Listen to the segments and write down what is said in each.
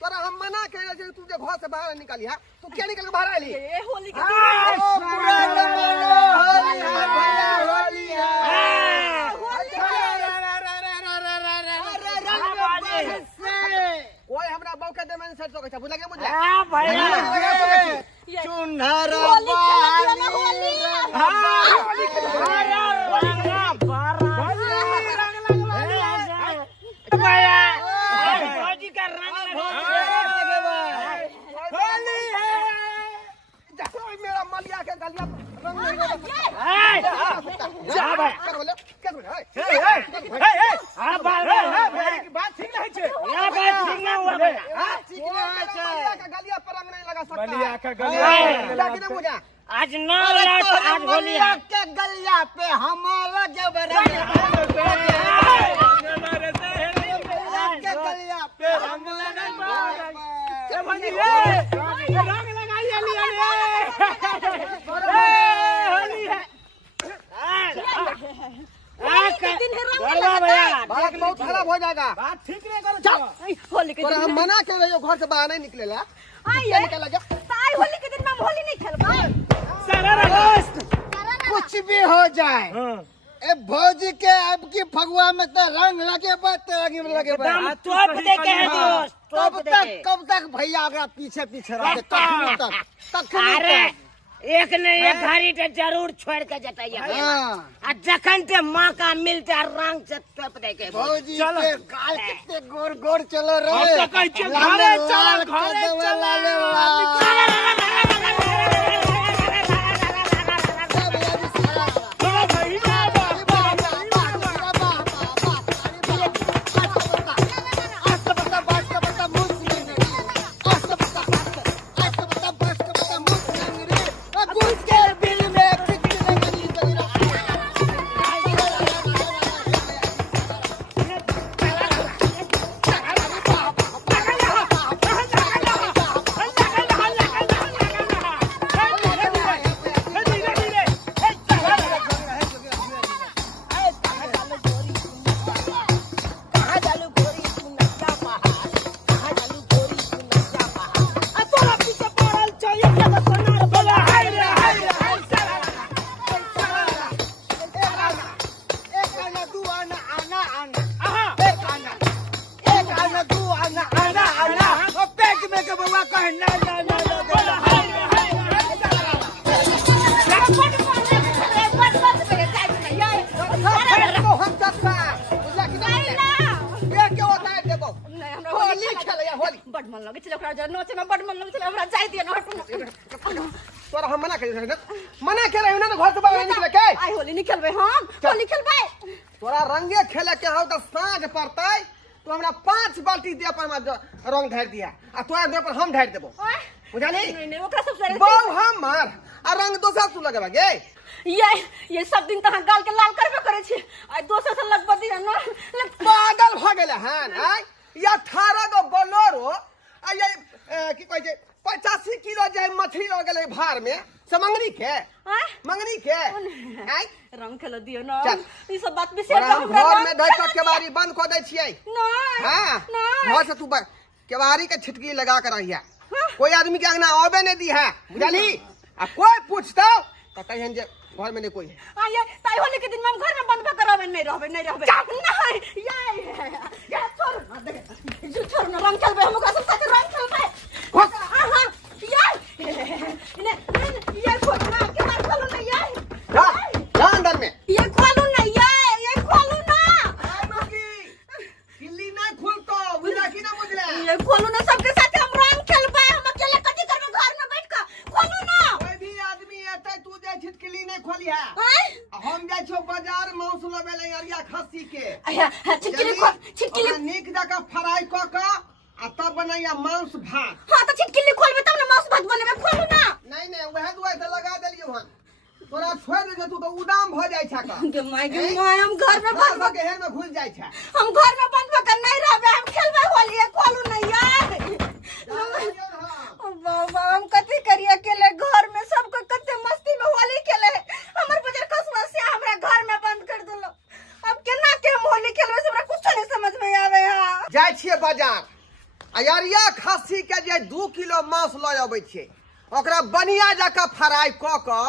तोरा हम मना करे जे तू जे घर से बाहर निकाली है तू क्या निकल के बाहर आली ये होली के होली कोई हमरा बाऊ के देमन से तो बुला के मुझे हां भैया चुनहरा होली मेरा मलिया के गलिया रंग नहीं बात ठीक नहीं छे गलिया पर रंग नहीं लगा सकता मलिया का गलिया आज ना आज होली के गलिया पे हमारा जबरदस्ती के गलिया पे रंग रंग लगाइए बात बहुत खराब हो जाएगा बात ठीक नहीं करो होली के दिन हम मना कर रहे हो घर से बाहर नहीं निकलेला निकल गया ताई होली के दिन में हम होली नहीं खेलबा कुछ भी हो जाए ए भौजी के अब की फगुआ में तो रंग लगे बात लगे तोप दे के है दोस्त कब तक भैया अगर पीछे पीछे रहे तक अरे एक ने एक घड़ी तो जरूर छोड़ के जताइए आ जखन ते मौका मिलते रंग से तोप दे के भौजी के गाल कितने गोर गोर चलो रहे घरे बड़ मन लगे चलो ओकरा नोचे में बड़ मन लगे चलो हमरा जाई दिया न तोरा हम मना करे मना करे ना घर से बाहर निकले के आई होली नहीं खेलबे हम होली खेलबे तोरा रंगे खेले के हो त साँझ पड़तै तो हमरा 5 बाल्टी दे पर रंग ढार दिया आ तोरा दे पर हम ढार देबो बुझानी नहीं ओकरा सब सारे बाऊ हम मार आ रंग दोसर तू लगेबा गे ये सब दिन तहां गाल के लाल करबे करे छी आई दोसर से लगब दिया न पागल भ गेले हन आई या 18 गो बोलोरो आ ये की कहै छै 85 किलो जे मछली लग गेलै भार में समंगनी के मंगनी के आई रंग खेल दियो न ई सब बात विशेष घर में धइ के केवारी बंद क दै छियै नहीं हां घर से तू केवारी के छिटकी लगा कर रहिया कोई आदमी के अंगना आवे नहीं दी है बुझली आ कोई पूछता त कहन जे घर में नहीं कोई है ये ताई होली के दिन में हम घर में बंद करबे नहीं रहबे नहीं ये छोड़ न दे जो छोड़ न रंग खेलबे हम ओकरा साथ रंग खेलबे हां ये खोल ना के मार खोलो ना जा अंदर में ये खोलो ना ये खोलो ना आई मकी किल्ली नहीं खुलतो बुझला कि ना बुझला ये खोलो ना सबके साथ हम रंग खेलबे हम अकेले कथि करबे घर में बैठ के खोलो ना कोई भी आदमी एतै तू जे छिटकली नहीं खोली है हम जाय छो बाजार मांस लेबे ले अरिया खस्सी के छिटकिली नीक जका फ्राई क के आ तब बनैया मांस भात हां तो छिटकिली खोलबे तब ना मांस भात बनेबे खोलो ना नहीं वह दुआई से लगा देलियो हन तोरा छोड़ दे तू तो उदाम भ जाय छा का गे माय हम घर में बंद के हेर में घुस जाय छा हम घर में बंद कर नहीं रहबे हम खेलबे होली खोलू नहीं यार बाबा हम कथि करिए अकेले घर में सबको कते मस्ती में होली खेले हमर बजर कसवा से हमरा घर में बंद कर देलो अब केना के हम होली खेलबे से हमरा कुछ नहीं समझ में आवे हां जाय छियै बाजार अयरिया खस्सी के जे 2 किलो मांस लऽ अबै छियै ओकरा बढ़िया जकाँ फ्राई कऽ कऽ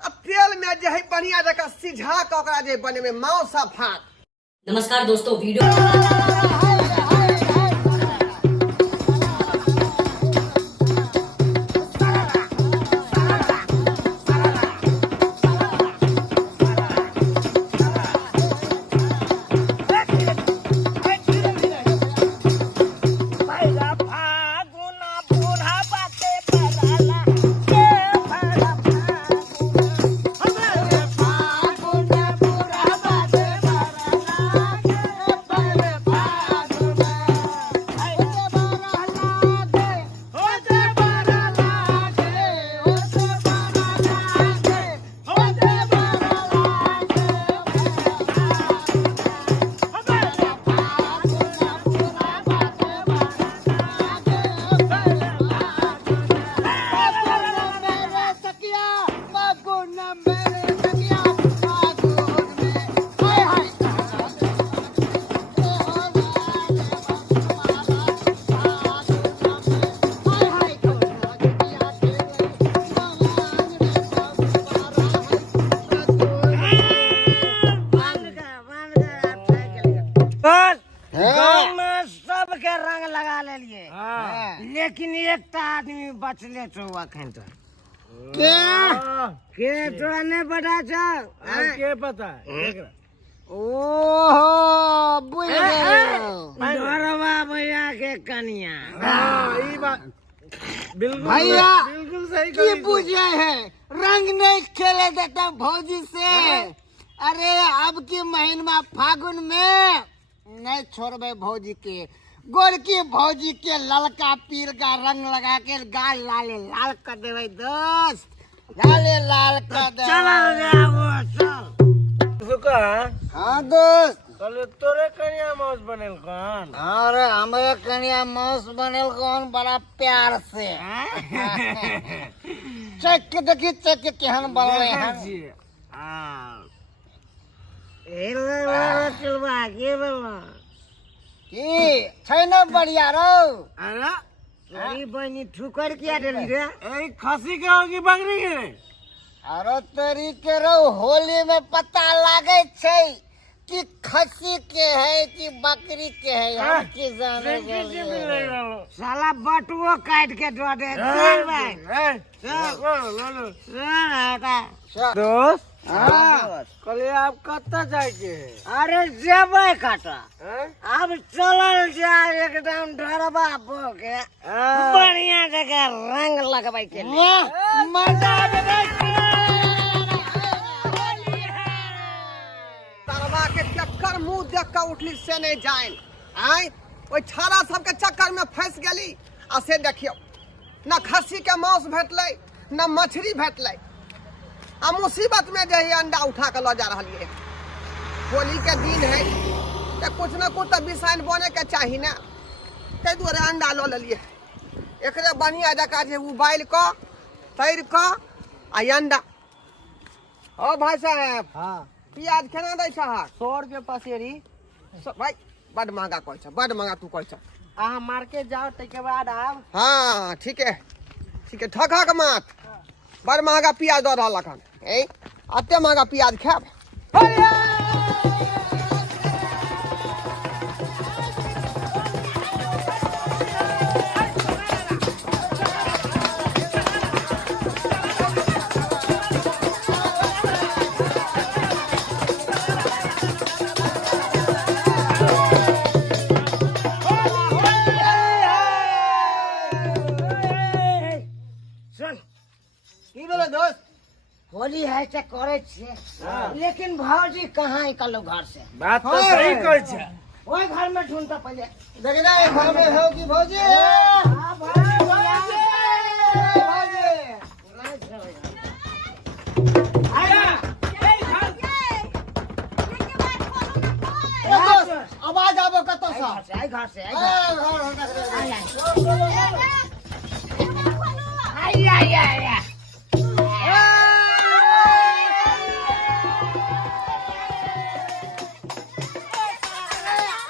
आ तेल में जे है बढ़िया जकाँ सिझा कऽ ओकरा जे बनेबै मांस आ भात। नमस्कार दोस्तों, वीडियो गाँव में सबके रंग लगा ले लिए लेकिन एक आदमी बचले छो अखन तक के तोरा नहीं पता छो के पता है ओहो बुझ गरबा भैया के कनिया ई बात बिल्कुल भैया बिल्कुल सही की बुझे है रंग नहीं खेले देता भौजी से। अरे अब की महीना फागुन में नहीं छोड़बे भौजी के गोरकी भौजी के ललका पील का रंग लगा के गाल लाले लाल कर देवे दोस्त लाले लाल कर दे। हाँ दोस्त कल तोरे कनिया मौस बनेल कौन अरे हमारे कनिया मांस बनेल कौन बड़ा प्यार से चेक के देखी चेक के केहन बनले हैं। की छै न बढ़िया रो अरे बनी ठुकर किया डली रे ए खसी के होगी बकरी के अरे तरी के रो होली में पता लागे छै कि खसी के है कि बकरी के है हम की जाने साला बटुओ काट के दो दे चल भाई दोस्त हाँ कल आप कत्ता जाए के अरे जेबै काटा अब चलल जाए एकदम ढरबा के बढ़िया जगह रंग लगबै के लिए मजा तरवा के चक्कर मुंह देख के उठली से नहीं जाए आय ओइ छाड़ा सबके चक्कर में फंस गेली आ से देखियो न खस्सी के मांस भेटलै न मछली भेटलै आ मुसीबत में जे है अंडा उठा के लो जा रहा है। होली के दिन है तो कुछ न कुछ तो बिसाइन बने के चाहिए ना ते दुआरे अंडा लो लेलिए एकरे बढ़िया जका जे उबाल क तैर क आ अंडा। ओ भाई साहब हाँ प्याज केना दै छ 100 रुपये पसेरी भाई बड़ महंगा कहै छ बड़ महंगा तू कहै छ। अहाँ मार्केट जाओ तैके बाद आब हाँ ठीक है ठकक मत बड़ महंगा प्याज दऽ रहल हन अते महंगा प्याज खाब। की बोले दोस्त होली है से करे छे लेकिन भौजी कहाँ निकलो घर से बात तो सही कहै छै ओए घर में ढूंढता पहले देखना ये घर में हो कि भौजी हाँ भाई आवाज आबो कतो सा आई घर से आई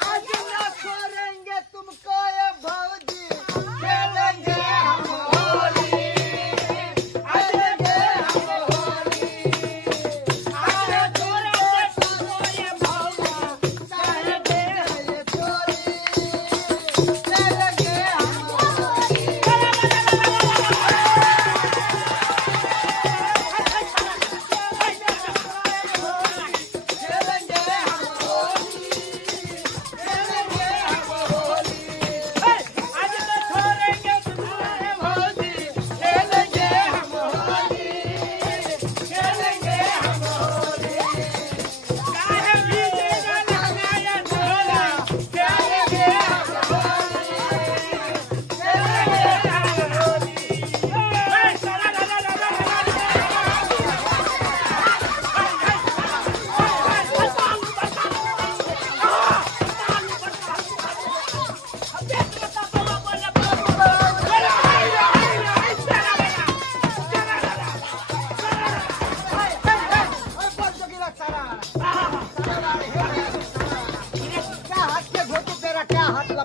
आज ना छोड़ेंगे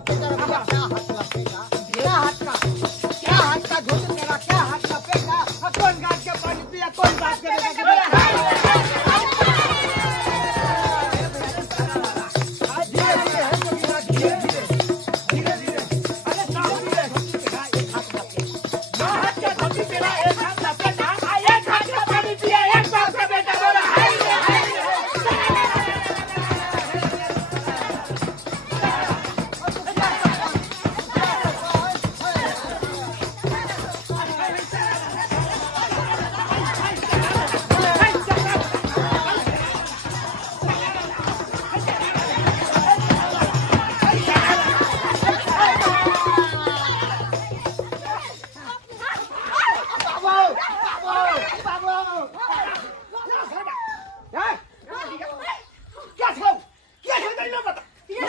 लपेटा क्या हाथ लपेटा क्या हाथ का झूठ तेरा क्या हाथ लपेटा कौन गाछ के पानी पिया कौन गाछ के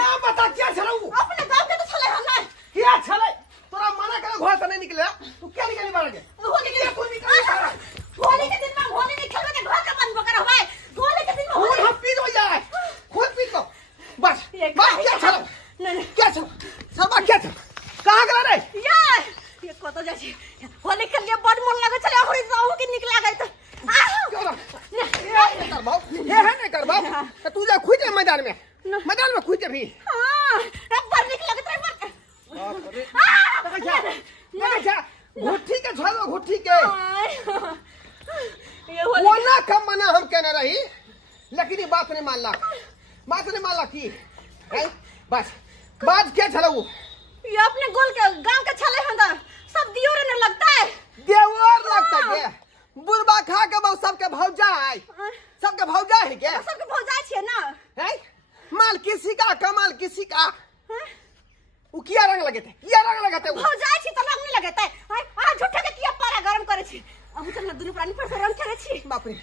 अपने गांव के तो छले हम ना क्या छले तोरा मना करे घर से नहीं निकले तू क्या निकली मार के होली के दिन होली के दिन में होली नहीं खेलवे के घर के बंद कर होय होली के दिन में खून हम पी दो यार खून पी दो बस बस क्या छले नहीं क्या छले सबा क्या छले कहां गेला रे यार ये कत जाय छी होली खेल लिए बड़ मन लागे छले हमरा जाऊ के निक लागे त ये है नहीं कर बाप तू जा खुद मैदान में खुद भी हां अब बड़ निक लागत रे घुट्टी के छोड़ो घुट्टी के ये होली वो ना कम मना हम कहना रही लेकिन ये बात नहीं मानला की है बस बात क्या छला वो ये अपने गोल के गांव के छले हंदा सब दियो रे न लगता है देवर लगता है बुरबा खा के बहु सबके भौजा है क्या सबके भौजाई छे ना है माल किसी का कमाल किसी का वो किया रंग लगे थे भौजाई छी त रंग नहीं लगता है आ झूठे के किया पारा गरम करे छी अब चल दुनु प्राणी पर से रंग खेले छी बाप रे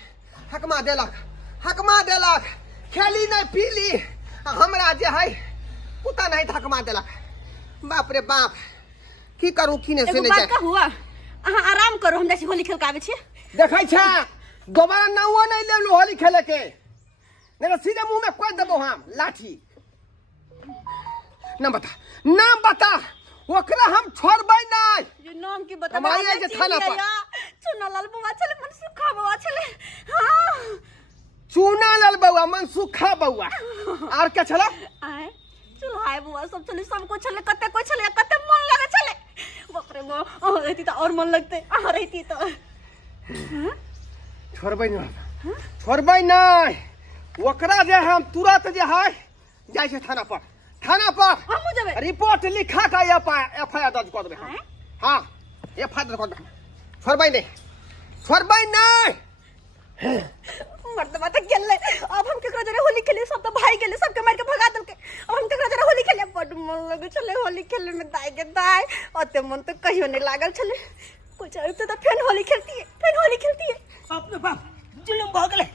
हकमा देलक खेली नहीं पीली हमरा जे है कुता नहीं हकमा देलक बाप रे बाप की करू किने से एगो नहीं बात जाए का हुआ अहाँ आराम करो हम जैसे होली खेल के आवे छी देखै छ दोबारा नाउआ नहीं ले लो होली खेले के नहीं सीधे मुंह में कोई देबो हम लाठी नाम बता ओकरा हम छोड़बै नहीं ये नाम की बता हमारे जे थाना पर चुना लाल बुआ चले मन सुखा बुआ चले हां चूना लाल बउआ मनसुखा बउआ और क्या छला आए चुल्हाए बुआ सब चले सब कुछ चले कते कोई चले कते मन लगे चले बाप रे वो रहती तो और मन लगते आ रहती तो छोड़बै नहीं ओकरा जे हम तुरंत जे है जाय छै थाना पर हम जबे रिपोर्ट लिखा के एफआईआर दर्ज कर देबै हां एफआईआर दर्ज कर देबै छोड़बै नहीं मर्द बात गेले अब हम केकरा जरे होली खेले सब तो भाई गेले सबके मार के भगा देलके अब हम केकरा जरे होली खेले बड मन लगे चले होली खेले में दाई ओते मन तो कहियो नहीं लागल चले कुछ अब तो फेन होली खेलती है बाप रे बाप जुलुम भ गेले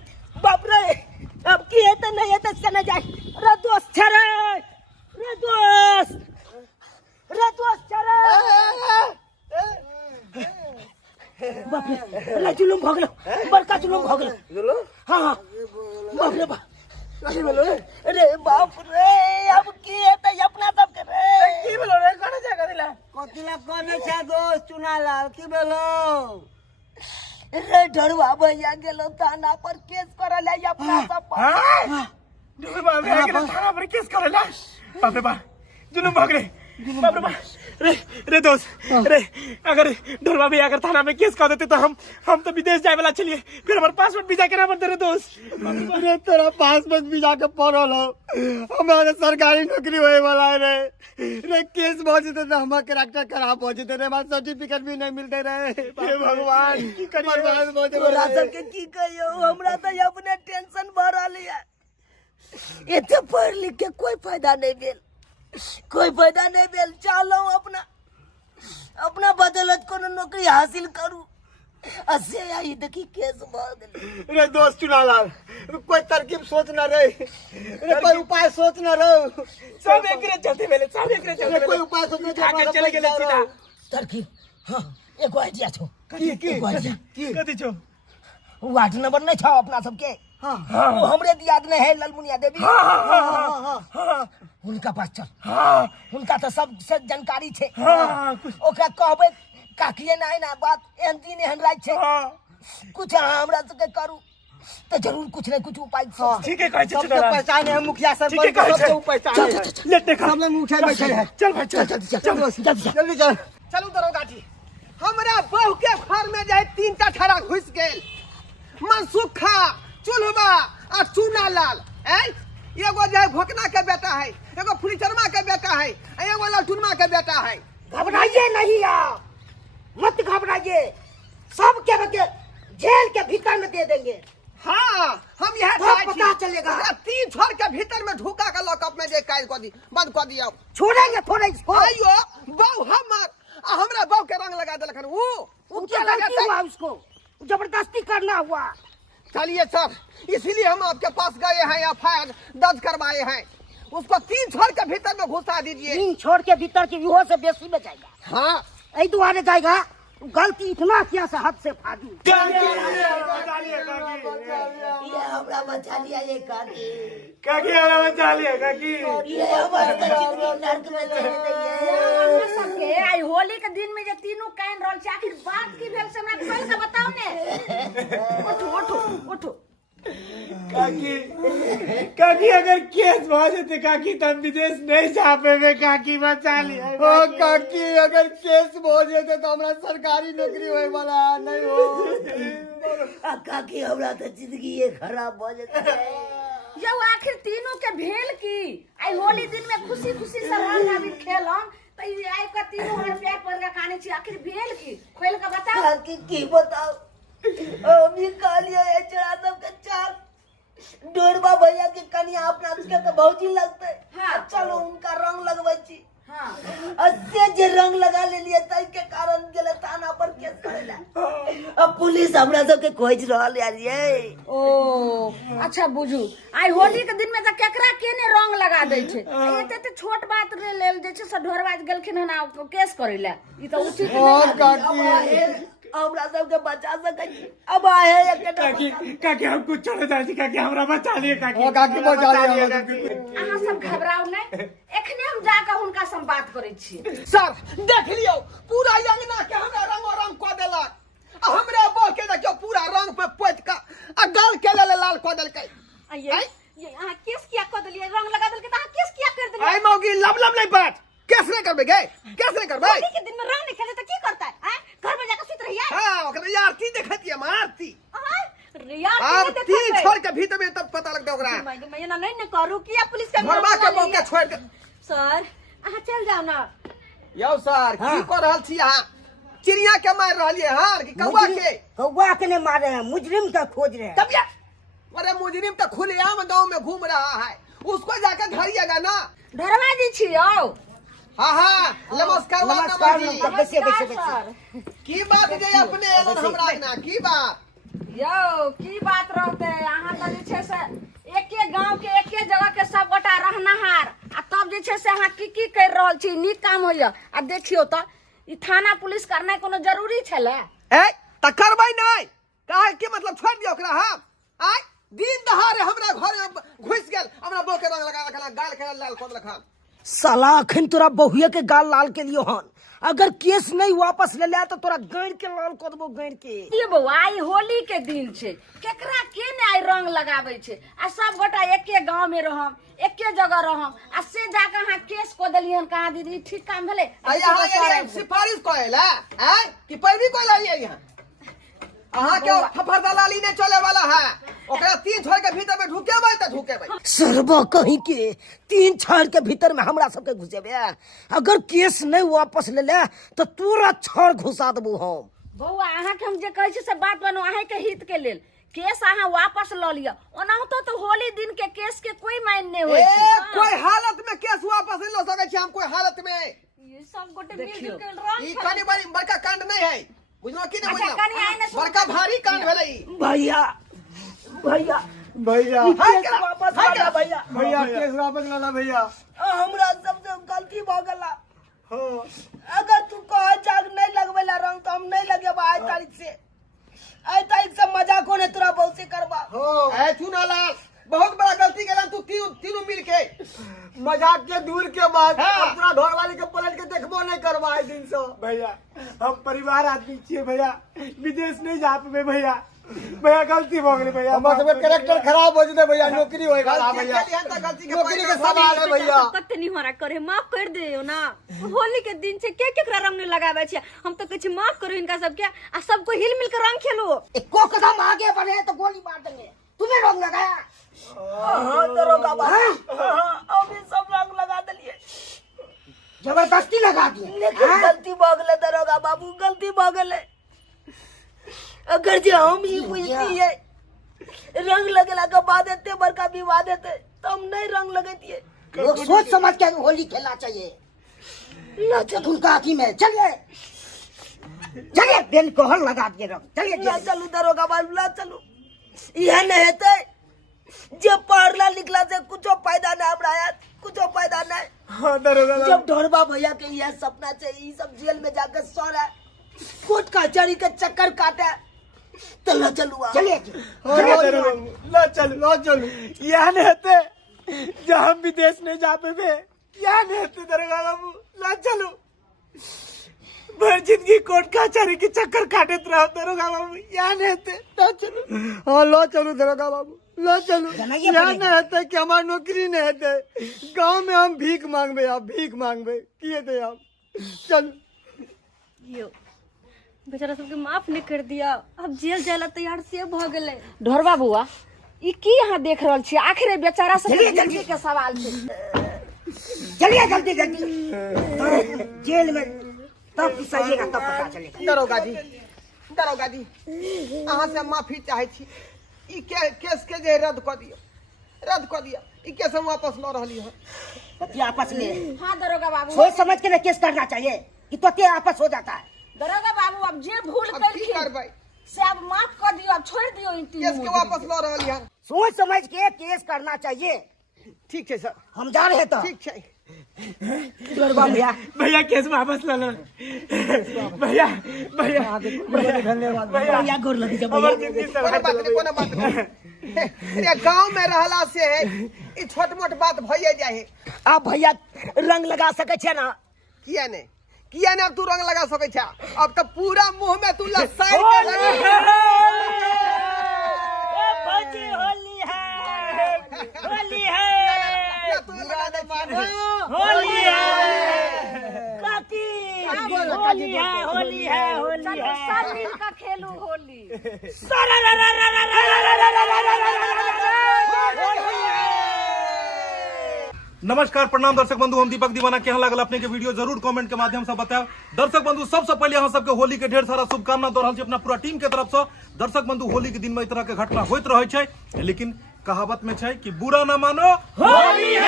बाप रे अब की हेतै नहीं हेतै से न जाय रे दोस्त छरे रे दोस्त छरे बाप रे जुलुम भ गेले बड़का जुलुम भ गेले हां बाप रे बाप अरे बाप रे अब की हेतै अपना सब के रे की भेलो रे कोन जगह दिला कतिला कोन छै दोस्त चुनालाल की भेलो रे डरवा भैया गेलो थाना पर केस करले अपना सब पर डरवा भैया गेलो थाना पर केस करले बाप रे बाप जुलुम भ गेले बाप रे बाप रे दोस्त रे अगर डरवा भैया अगर थाना में केस कर देते तो हम तो विदेश जाए वाला चलिए फिर हमारे पासपोर्ट वीजा के ना बनते रे दोस्त अरे तेरा पासपोर्ट वीजा के पड़ल हो हमारे सरकारी नौकरी होए वाला है रे केस पहुंचते तो हम कैरेक्टर खराब पहुंचते रे बात सर्टिफिकेट भी नहीं मिलते रे हे भगवान की करिए तोरा सब के की कहियो हमरा तो अपने टेंशन भरल है एते पढ़ लिख के कोई फायदा नहीं भेल चलो अपना बदौलत कोनो नौकरी हासिल करू असे आई देखी केस भ गेल रे दोस्त चुनालाल कोई तरकीब सोच ना रे कोई उपाय सोच ना रे सब एकरे चलते भेले कोई उपाय सोच ना आगे चले गेले सीधा तरकीब हां एगो आइडिया छो की कथि छौ वार्ड नंबर नहीं छो अपना सबके वो हमरे दियाद ने है ललमुनिया देवी। उनका पास चल। उनका तो सब से जानकारी छे। ओकरा कहबे काकिए ना ना बात एहन दिन एहन रात छे। कुछ हमरा सके करू तो जरूर कुछ न कुछ उपाय। ठीक है कहै छै सबके पहचान है मुखिया सर ठीक है, कहै छै। सबके पहचान है। ले देखा सब लोग मुखिया बैठे हैं। चल भाई चल जल्दी चल। चलू दरोगा जी, हमरा बहू के घर में जाए 3टा ठरा घुस गेल। मनसुखा, चुलबा आ चूना लाल। एगो जो है भोकना के बेटा है, एगो फुलीचरमा के बेटा है, एगो ललटुनमा के बेटा है। घबराइए नहीं आप, मत घबराइए, सब के जेल के भीतर में दे देंगे। हाँ, हम यह सब पता चलेगा। 3 छोर के भीतर में ढुका के लॉकअप में जे कैद कर दी, बंद कर दिया। छोड़ेंगे थोड़े इसको। आइयो बहू हमर आ हमरा बहू के रंग लगा देलखन। वो क्या गलती हुआ उसको, जबरदस्ती करना हुआ। चलिए सर, इसीलिए हम आपके पास गए हैं, एफआईआर दर्ज करवाए हैं। उसको 3 छोर के भीतर में घुसा दीजिए। 3 छोड़ के भीतर की व्यूह से बेसी में जाएगा। हाँ, ऐ दुआरे जाएगा, गलती इतना किया से हद से फाजू। ये हमरा बचा लिया ये काकी। काकी हमरा बचा लिया काकी। ये हमारे जिंदगी नर्क में चले गई। सबके आई होली के दिन में जे तीनों कान रहल छै, आखिर बात की भेल से हमरा खोल के बताओ ने। उठो उठो उठो। काकी अगर केस भ जेते काकी त हम विदेश नहीं जा पेबे। काकी बचा लिया। ओ काकी अगर केस हो जेते तो हमरा सरकारी नौकरी होए वाला नहीं हो। काकी हमरा तो जिंदगी ये खराब हो जाता है। यो आखिर तीनों के भेल की आई होली दिन में खुशी खुशी से रंग अबीर खेलम त ई आई का तीनों हर प्यार पर का कहानी छी। आखिर भेल की खोल के बताओ। काकी की बताओ, अभी कालिया ये चढ़ा सब के 4 डोरबा भैया के कन्या अपना उसके तो भौजी लगते। हाँ। चलो उनका रंग लगबै छी। हां, अस्से जे रंग लगा ले लिए तई के कारण गेले थाना पर केस करेला। अब पुलिस हमरा सब के खोज रहल यार ये। ओ अच्छा बुझू, आई होली के दिन में त केकरा केने रंग लगा दै छै। एते ते छोट बात रे लेल जे छै से ढोरबाज गेलखिन हन केस करेला। ई त उचित नहीं। हमरा सब के बचा सकै छी। अब आए एक काकी हम कुछ चले जाए काकी हमरा बचा लिए। काकी ओ काकी बचा लिया। अहाँ सब घबराओ नहीं, एखने हम जाकर हुनका से बात करै छी। सर देख लियो, पूरा अंगना के हमरा रंग कऽ देलक। आ हमरा बहू के देखियो पूरा रंग पे पोत के आ गाल के लाल कऽ देलकै। ये अहाँ केस किया कर देलिए? रंग लगा देलकै त अहाँ केस किया कर देलिए? आई मौगी लब नहीं बात। केस नहीं करबे गे, केस नहीं करबे। होली के दिन में रंग नहीं खेले त की करता है? घर में जाकर सुत रहिए। हां, ओकरा आरती देखतिए, आरती। यार अब 3 छोड़ के भीतर में तब पता लगता ओकरा। मैं ना नहीं करू कि पुलिस के घरवा के बहू के छोड़ के। सर अहाँ चल जाओ ना। यौ सर की कर रहल छी अहाँ? चिड़िया के मार रहलिए हां कि कौवा के? कौवा के ने मारे हैं, मुजरिम का खोज रहे हैं। तब या अरे मुजरिम तो खुलेआम गांव में घूम रहा है, उसको जाकर धरिएगा ना। ढरवा दी छियो। हाँ, नमस्कार नमस्कार जी। सर की बात जे अपने एलन हमरा ना की बात? यो की बात रहते अहाँ त जे छै से एके गांव के एके जगह के सब गोटा रहनाहार आ तब जे छै से अहाँ की कर रहल छी? नीक काम होइया। आ देखियो त ई थाना पुलिस करना कोनो जरूरी छले? ए त करबै नहीं, काहे के मतलब छोड़ दियो ओकरा। हम आइ दिन दहाड़े हमरा घर में घुस गेल, हमरा बहू के रंग लगा रखला, गाल के लाल कऽ देलक। साला अखन तोरा बहुए के गाल लाल के लियो हन, अगर केस नहीं वापस ले ले तो तोरा गाड़ के लाल कर देबो। गाड़ के ये बउआ आई होली के दिन छै, केकरा के ने आई रंग लगाबै छै। आ सब गोटा एके गांव में रहम, एके जगह रहम, आ से जाके अहाँ केस को देलियन। कहाँ दीदी ठीक काम भेले? यहाँ ये सिफारिश करेला है कि पैरवी कोई लालिए? यहाँ अहाँ के फफर दलाली ने चले वाला है। ओकरा 3 छोड़ के भीतर में ढुकेबै त ढुकेबै। सरबा कहीं के 3 छड़ के भीतर में हमरा सबके घुसेबे। अगर केस नहीं वापस ले ले तो तोरा छड़ घुसा देबो हम। बउआ अहाँ के हम जे कहै छी से बात मानो, अहाँ के हित के लेल केस अहाँ वापस ल लिया। ओना तो होली दिन के केस के कोई मायने नहीं होय छै। कोई हालत में केस वापस नहीं ल सकै छी हम, कोई हालत में। ये सब गोटे मिलजुल के रंग ई कनी बड़ी बड़का कांड नहीं है, बुझलो कि नहीं? अच्छा, कनी आइ ने बुझलो बड़का भारी कांड भेलै ई। भैया भैया भैया केस वापस ला दे भैया। भैया केस वापस लाना भैया। हमरा सबसे गलती भ गेला। अगर तू कह जाग नहीं लगवेला रंग तो हम नहीं लगेबा आज तारीख से। ऐसा इससे मजाक होने तोरा बहुत से करबा ऐ चुनालाल बहुत बड़ा गलती केला तू तीनों मिल के। मजाक के दूर के बाद हाँ। अपना ढोल वाली के पलट के देखबो नहीं करवाए दिन से। भैया हम परिवार आदमी छिए भैया, विदेश नहीं जा पे भैया, भैया गलती हो गई भैया। हमारे सब कैरेक्टर खराब हो जाए भैया, नौकरी होएगा भैया, गलती नौकरी के सवाल है भैया। कते नहीं हो रहा करे, माफ कर दियो ना। होली के दिन से के केकरा रंग नहीं लगावे छै, हम तो कहै छी माफ करो इनका सबके, आ सबको हिल मिल कर रंग खेलो। एको कदम आगे बढ़े तो गोली मार देंगे। तुम्हें रंग लगाया? हाँ दरोगा बाबू, अभी सब रंग लगा दिए, जबरदस्ती लगा दिए। लेकिन गलती भगले दरोगा बाबू, गलती भगले। अगर जो हम ही बुझती है रंग लगेला के बाद एते बड़का विवाद हेते तो हम नहीं रंग लगेतिए। लोग सोच समझ के होली खेलना चाहिए। ना चल उनका आँखी में चलिए चलिए दिल को हर लगा दिए रंग। चलिए ना चलू दरोगा बाबू, ना चलू। यह नहीं हेते जब पढ़ला लिखला से कुछ फायदा नहीं, हमरा कुछ फायदा नहीं। हाँ दरोगा जब ढोरबा भैया के यह सपना चाहिए, सब जेल में जाकर सो रहा, कोर्ट कचहरी के चक्कर काटे, तो न चलू। चलिए ना चलू यहाँ रहते जब हम विदेश नहीं जा पे यहाँ रहते दरोगा बाबू, ना चलो भर जिंदगी कोर्ट कचहरी के चक्कर काटे रहो दरोगा बाबू, यहाँ रहते ना चलो। हाँ लो चलू दरोगा बाबू, लो चलू। जनाइए यहाँ पड़ेगा। नहीं होता कि हमारी नौकरी नहीं होते, गांव में हम भीख मांगबे, आप भीख मांगबे किए थे आप। चल यो बेचारा सबके माफ नहीं कर दिया, अब जेल जाए तैयार से भ गेले। ढोरबा बुआ ई की यहाँ देख रहल छी, आखिर बेचारा सब जिंदगी के सवाल छै। चलिए जल्दी जल्दी जेल में तब सहिएगा तब पता चलेगा। दरोगा जी अहाँ से माफी चाहे छी। ई केस के जे रद्द कर दिया ई केस हम वापस ल रहली है। पति आपस में हाँ दरोगा बाबू, सोच समझ के ना केस करना चाहिए कि तो आपस हो जाता है। दरोगा बाबू अब जे भूल अब की करखिन करबै, से अब माफ कर दियो, अब छोड़ दियो इन केस के तीनों। वापस ल रहली है। सोच समझ के केस करना चाहिए। ठीक है सर, हम जा रहे तो ठीक है। दरोगा भैया, भैया केस वापस ला लो भैया भैया धन्यवाद। भैया गोर लगी जब हमार जिंदगी कोनो बात नहीं। अरे गांव में रहला से है ई छोट मोट बात भइए जाए है। आप भैया रंग लगा सके छे ना? किया ने अब तू रंग लगा सकै छ? अब तो पूरा मुंह में तू लसाई के लगी। होली है तू लगा दे होली है काकी, होली है चलो सब मिल कर खेलू होली। नमस्कार प्रणाम दर्शक बंधु, हम दीपक दीवाना। केहन लागल अपने के वीडियो जरूर कमेंट के माध्यम से बताएं। दर्शक बंधु सबसे पहले अहाँ सबके होली के ढेर सारा शुभकामना दे रहल छी अपना पूरा टीम के तरफ से। दर्शक बंधु होली के दिन में इस तरह के घटना होइत रहे छै, लेकिन कहावत में छै कि बुरा न मानो होली है।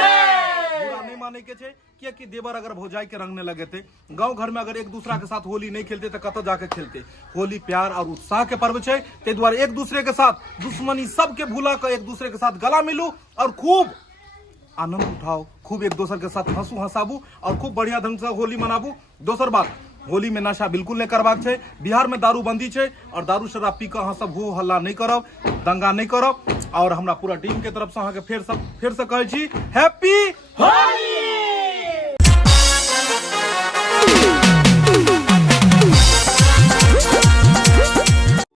बुरा नहीं माने के छै, कि देवर अगर भौजाई के रंगने लगे थे, गांव घर में अगर एक दूसरा के साथ होली नहीं खेलते तो कतौ जाके खेलते। होली प्यार और उत्साह के पर्व छै, ते द्वारा एक दूसरे के साथ दुश्मनी सबके भूला कर एक दूसरे के साथ गला मिलू और खूब आनंद उठाओ, खूब एक दूसरे के साथ हंसू हंसाबू और खूब बढ़िया ढंग से होली मनाबू। दोसर बात, होली में नशा बिल्कुल नहीं करबाक छै। बिहार में दारू बंदी छै और दारू शराब पी कर अहाँ सब हो हल्ला नहीं करब, दंगा नहीं करब। और हमरा पूरा टीम के तरफ से अहाँ के फेर से कहै छी हैप्पी होली।